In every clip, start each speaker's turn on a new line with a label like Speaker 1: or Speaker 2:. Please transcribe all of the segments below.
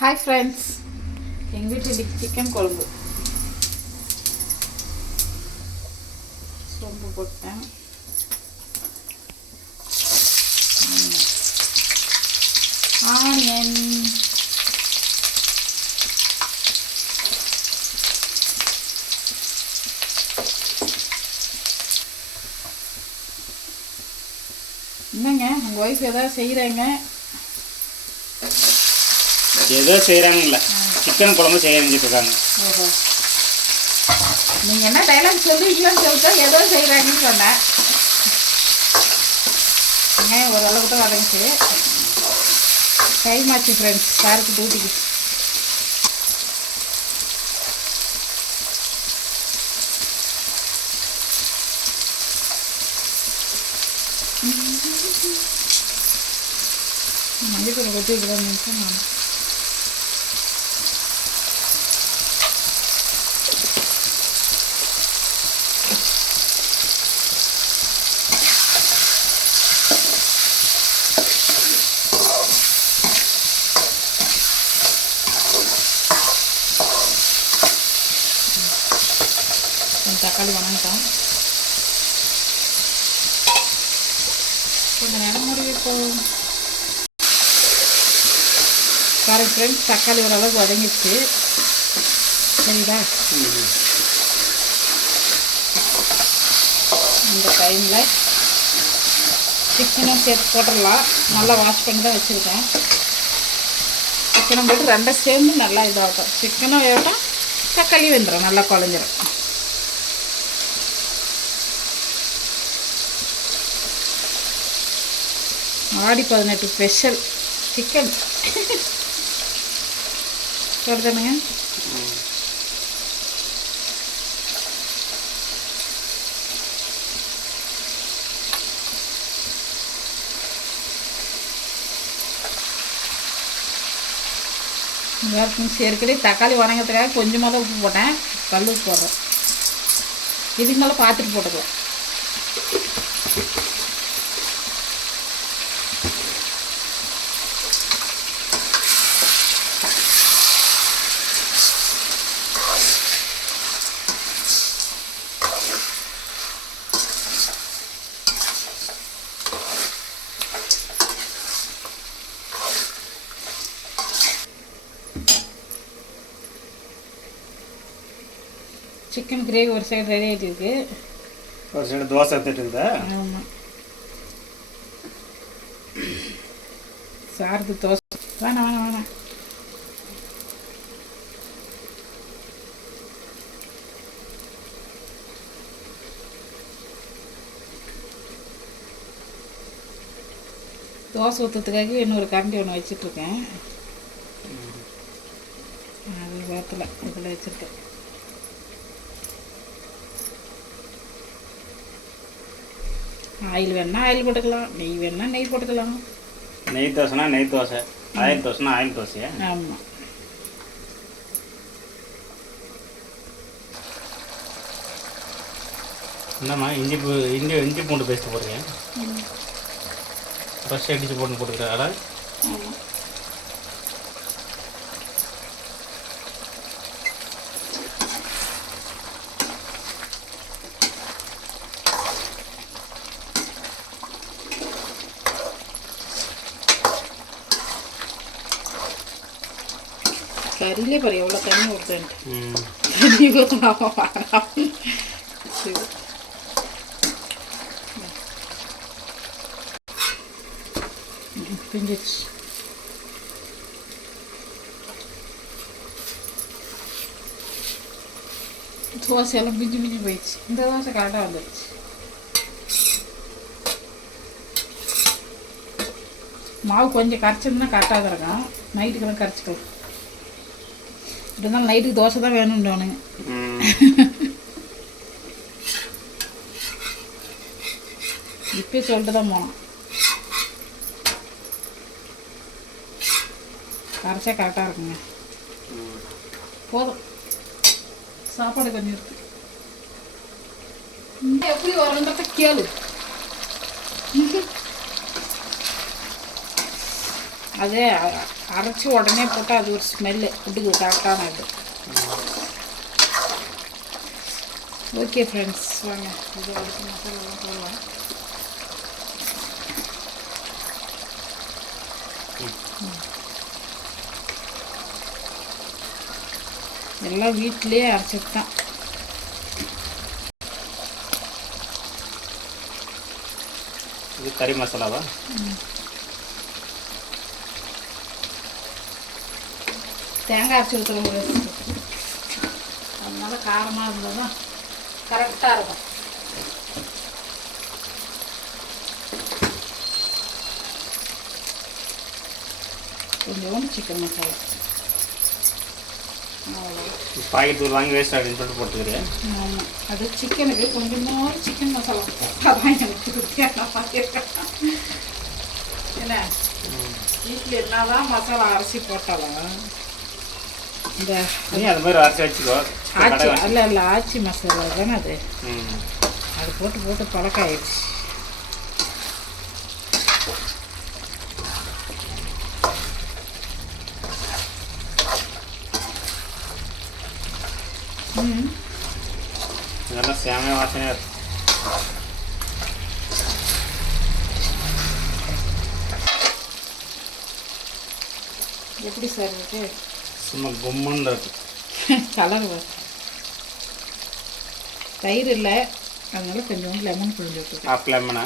Speaker 1: Hi friends எங்கள் வீட்டில் chicken குழம்பு. சோம்பு போட்டேன். ஆனியன். என்னங்க உங்கள் ஒய்ஃப் எதாவது செய்கிறாங்க
Speaker 2: ஏதோ செய்கிறாங்கல்ல சிக்கன் குழம்பு
Speaker 1: செய்யறிஞ்சிட்ருக்காங்க நீங்கள் என்ன டைலாக் சொல்லுவீங்களான்னு சொல்லிட்டு ஏதோ செய்கிறாங்கன்னு சொன்னேன் ஏன் ஓரளவுக்கு தான் வதங்கிச்சு. டைம் ஆச்சு ஃப்ரெண்ட்ஸ் சாருக்கு டூட்டிக்கு மஞ்சள் கொட்டி வைக்கலாம் நிமிஷம் தக்காளி வணங்கிட்டோம். கொஞ்சம் நேரம் மூடி வைப்போம் சாரி ஃப்ரெண்ட்ஸ் தக்காளி ஓரளவுக்கு வதங்கிடுச்சு. சரிதா? இந்த டைமில் சிக்கனும் சேர்த்து போட்டுடலாம். நல்லா வாஷ் பண்ணி தான் வச்சுருக்கேன். சிக்கனும் போட்டு ரெண்டை சேர்ந்து நல்லா இதாகட்டும். சிக்கனும் வேகட்டும் தக்காளி வெந்துடும் நல்லா குழஞ்சிரும். ஆடி பதினெட்டு ஸ்பெஷல் சிக்கன் சொல்லுங்க வேறு ஏற்கனவே தக்காளி வணங்கிறதுக்காக கொஞ்சமாக தான் உப்பு போட்டேன். கல் உப்பு போடுறோம் இதுக்கு மேலே பார்த்துட்டு போட்டுக்கலாம். சிக்கன் கிரேவி ஒரு சைடு ரெடி ஆகிட்டு இருக்கு.
Speaker 2: ஒரு சைடு தோசை எடுத்துட்டு இருந்தா.
Speaker 1: ஆமாம் சாருக்கு தோசை. வேணாம் வேணாம் வேணாம் தோசை ஊற்றுறதுக்காக இன்னொரு கரண்டி ஒன்று வச்சிட்ருக்கேன் அது வேத்தில் இதில் வச்சுருக்கேன். ஆயில் வேணா ஆயில் போட்டுக்கலாம் நெய் வேணா நெய் போட்டுக்கலாம்.
Speaker 2: நெய் தோசைனா நெய் தோசை ஆயில் தோசைனா ஆயில் தோசையா
Speaker 1: ஆமாம்
Speaker 2: என்னம்மா இஞ்சி பூ இஞ்சி இஞ்சி பூண்டு பேஸ்ட் போடுறீங்க? ஃப்ரெஷ் அடித்து போட்டு போட்டுக்கிறாரா
Speaker 1: கறியிலே பாரு எவ்வளோ தண்ணி ஊற்றுன்ட்டு தண்ணி ஊற்றினாம பிஞ்சிச்சு. தோசையெல்லாம் பிஞ்சு பிஞ்சு போயிடுச்சு. இந்த தோசை கரெக்டாக வந்துடுச்சு மாவு கொஞ்சம் கரைச்சிருந்தா கரெக்டாக இருக்கும். நைட்டுக்கெல்லாம் கரைச்சிக்கலாம். இருந்தாலும் நைட்டுக்கு தோசை தான் வேணும்ன்றானுங்க. இப்பயே சொல்லிட்டு தான் போனோம் கரைச்சா கரெக்டாக இருக்குங்க. போதும். சாப்பாடு கொஞ்சம் இருக்கு. இங்க எப்படி வரணுன்றத கேளு. அது அரைச்சி உடனே போட்டால் அது ஒரு ஸ்மெல்லு ஃபுட்டுக்கு கரெக்டான இது ஓகே ஃப்ரெண்ட்ஸ் வாங்க இது அடுத்த மசாலாலாம் போடலாம் எல்லாம் வீட்டிலேயே அரைச்சது தான்
Speaker 2: இது கறி மசாலாவா
Speaker 1: தேங்காய் அரைச்சி ஊற்றுறோம் அதனால காரமாக இருந்தால் தான் கரெக்டாக இருக்கும். கொஞ்சோண்டு சிக்கன் மசாலா
Speaker 2: பாக்கெட் தூள் வாங்கி வேஸ்ட் ஆகிடுன்னு சொல்லிட்டு போட்டுக்கிறேன்
Speaker 1: ஆமாம் அது சிக்கனுக்கு கொஞ்சமாக சிக்கன் மசாலா அதான் எனக்கு என்ன? வீட்டில் என்னதான் மசாலா அரைச்சி போட்டாலும் இந்த ஆச்சி அல்ல இல்லை ஆச்சி மசாலா தானே அது? அது போட்டு போட்டு ம்.
Speaker 2: இதெல்லாம் சேமையாக வாசனையாக இருக்கு.
Speaker 1: எப்படி சார் இருக்கு
Speaker 2: சும்மா இருக்கு
Speaker 1: கலர் தயிர் இல்லை. அதனால கொஞ்சோண்டு லெமன் புழிஞ்சு
Speaker 2: ஆஃப் லெமனா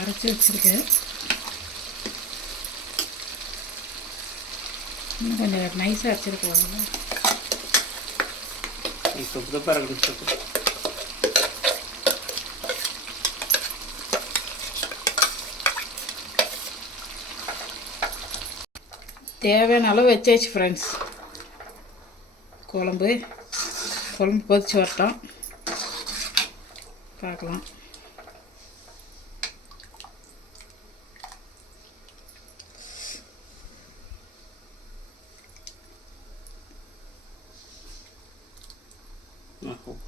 Speaker 1: அரைச்சி வச்சுருக்கேன் இன்னும் கொஞ்சம் நைஸாக அரைச்சிருக்கோங்க
Speaker 2: நீ தொப்பு தொப்பாக இருக்கணும்
Speaker 1: தேவையான அளவு வச்சாச்சு ஃப்ரெண்ட்ஸ் குழம்பு. குழம்பு கொதிச்சு வரட்டும். பார்க்கலாம்.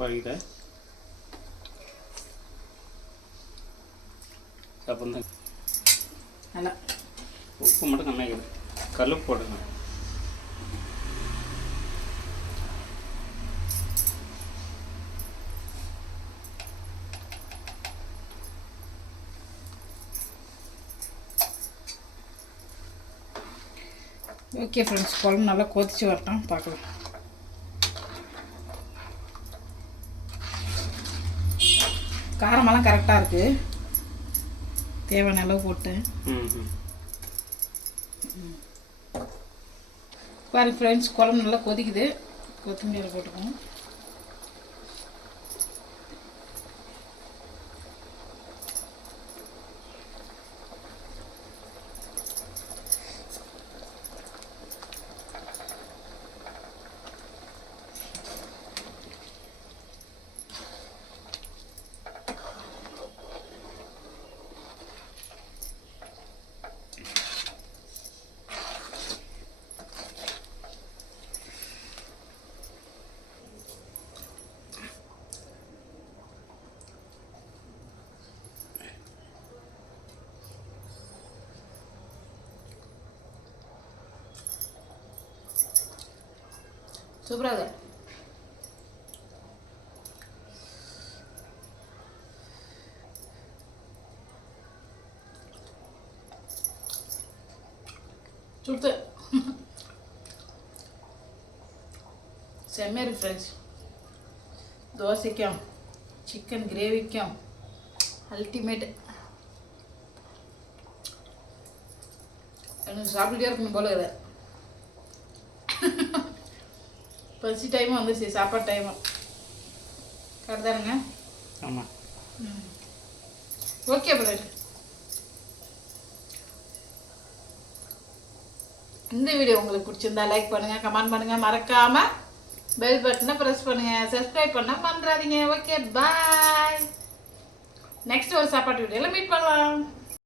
Speaker 2: அடிக்கிற அப்புறம் தான்
Speaker 1: நல்லா.
Speaker 2: உப்பு மட்டும் கம்மியாகுது கல் போடுங்க.
Speaker 1: ஓகே ஃப்ரெண்ட்ஸ் குழம்பு நல்லா கொதிச்சு வரட்டும். பார்க்கலாம். காரமெல்லாம் கரெக்டாக இருக்குது தேவையான அளவு போட்டேன். பாருங்க ஃப்ரெண்ட்ஸ் குழம்பு நல்லா கொதிக்குது. கொத்தமல்லி போட்டுக்கணும் சூப்பராக இருக்கு சுத்து செம்மையாக இருக்கு ஃப்ரெண்ட்ஸ் தோசைக்கும் சிக்கன் கிரேவிக்கும் அல்டிமேட் எனக்கு சாப்பிட்டுட்டே இருக்கணும் போல இல்லை பசி டைமும் வந்துச்சு சாப்பாடு டைமும் கரெக்டானுங்க
Speaker 2: ஆமாம்
Speaker 1: ஓகே பிரதர் இந்த வீடியோ உங்களுக்கு பிடிச்சிருந்தா லைக் பண்ணுங்க கமெண்ட் பண்ணுங்க. மறக்காம பெல் பட்டனை ப்ரெஸ் பண்ணுங்க. சப்ஸ்கிரைப் பண்ண மறந்துடாதீங்க. ஓகே பாய் நெக்ஸ்ட் ஒரு சாப்பாட்டு வீடியோவில் மீட் பண்ணலாம்.